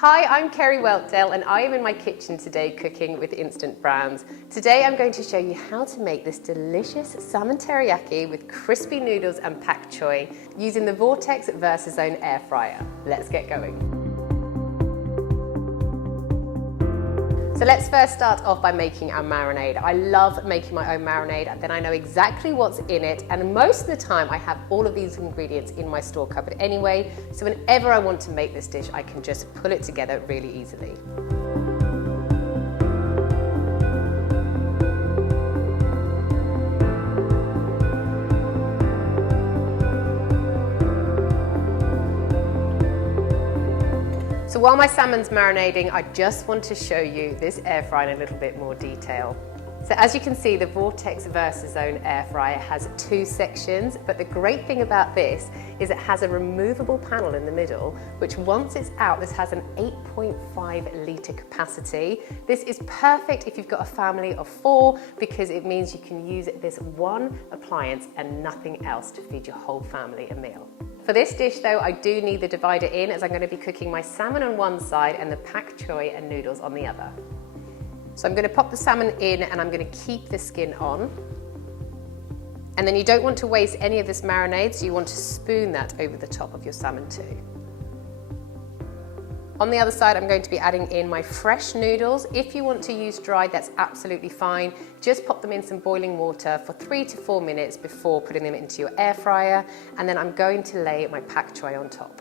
Hi, I'm Kerry Whelpdale and I am in my kitchen today cooking with instant brands. Today I'm going to show you how to make this delicious salmon teriyaki with crispy noodles and pak choy using the Vortex VersaZone air fryer. Let's get going. So let's first start off by making our marinade. I love making my own marinade and then I know exactly what's in it, and most of the time I have all of these ingredients in my store cupboard anyway, so whenever I want to make this dish I can just pull it together really easily. So while my salmon's marinating, I just want to show you this air fryer in a little bit more detail. So as you can see, the Vortex VersaZone air fryer has two sections, but the great thing about this is it has a removable panel in the middle, which once it's out, this has an 8.5 litre capacity. This is perfect if you've got a family of 4 because it means you can use this one appliance and nothing else to feed your whole family a meal. For this dish though, I do need the divider in as I'm going to be cooking my salmon on one side and the pak choy and noodles on the other. So I'm going to pop the salmon in and I'm going to keep the skin on. And then you don't want to waste any of this marinade, so you want to spoon that over the top of your salmon too. On the other side, I'm going to be adding in my fresh noodles. If you want to use dried, that's absolutely fine. Just pop them in some boiling water for 3 to 4 minutes before putting them into your air fryer. And then I'm going to lay my pak choy on top.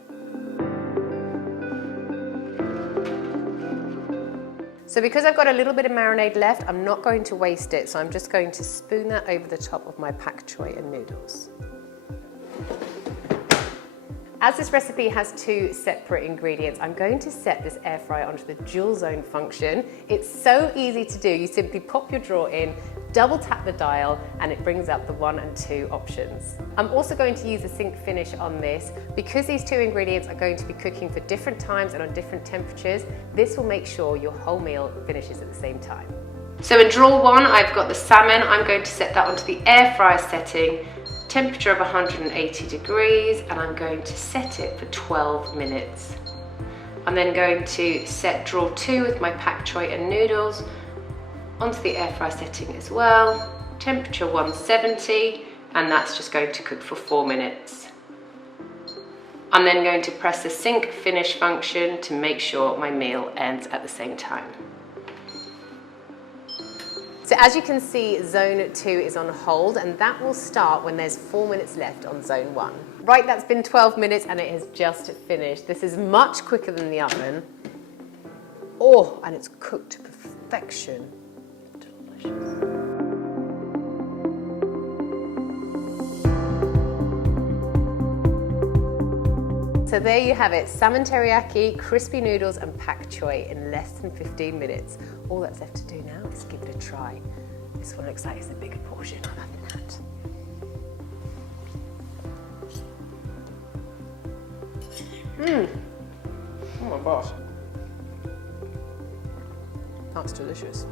So because I've got a little bit of marinade left, I'm not going to waste it. So I'm just going to spoon that over the top of my pak choy and noodles. As this recipe has 2 separate ingredients, I'm going to set this air fryer onto the dual zone function. It's so easy to do. You simply pop your drawer in, double tap the dial, and it brings up the 1 and 2 options. I'm also going to use a sink finish on this. Because these 2 ingredients are going to be cooking for different times and on different temperatures, this will make sure your whole meal finishes at the same time. So in drawer 1, I've got the salmon. I'm going to set that onto the air fryer setting, temperature of 180 degrees, and I'm going to set it for 12 minutes. I'm then going to set drawer 2 with my pak choy and noodles onto the air fryer setting as well, temperature 170, and that's just going to cook for 4 minutes. I'm then going to press the sink finish function to make sure my meal ends at the same time. So as you can see, zone 2 is on hold, and that will start when there's 4 minutes left on zone 1. Right, that's been 12 minutes and it has just finished. This is much quicker than the oven. Oh, and it's cooked to perfection. Delicious. So there you have it, salmon teriyaki, crispy noodles and pak choy in less than 15 minutes. All that's left to do now is give it a try. This one looks like it's a bigger portion, I'm having that. Oh my gosh. That's delicious.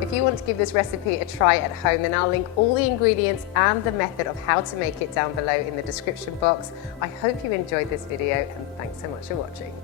If you want to give this recipe a try at home, then I'll link all the ingredients and the method of how to make it down below in the description box. I hope you enjoyed this video and thanks so much for watching.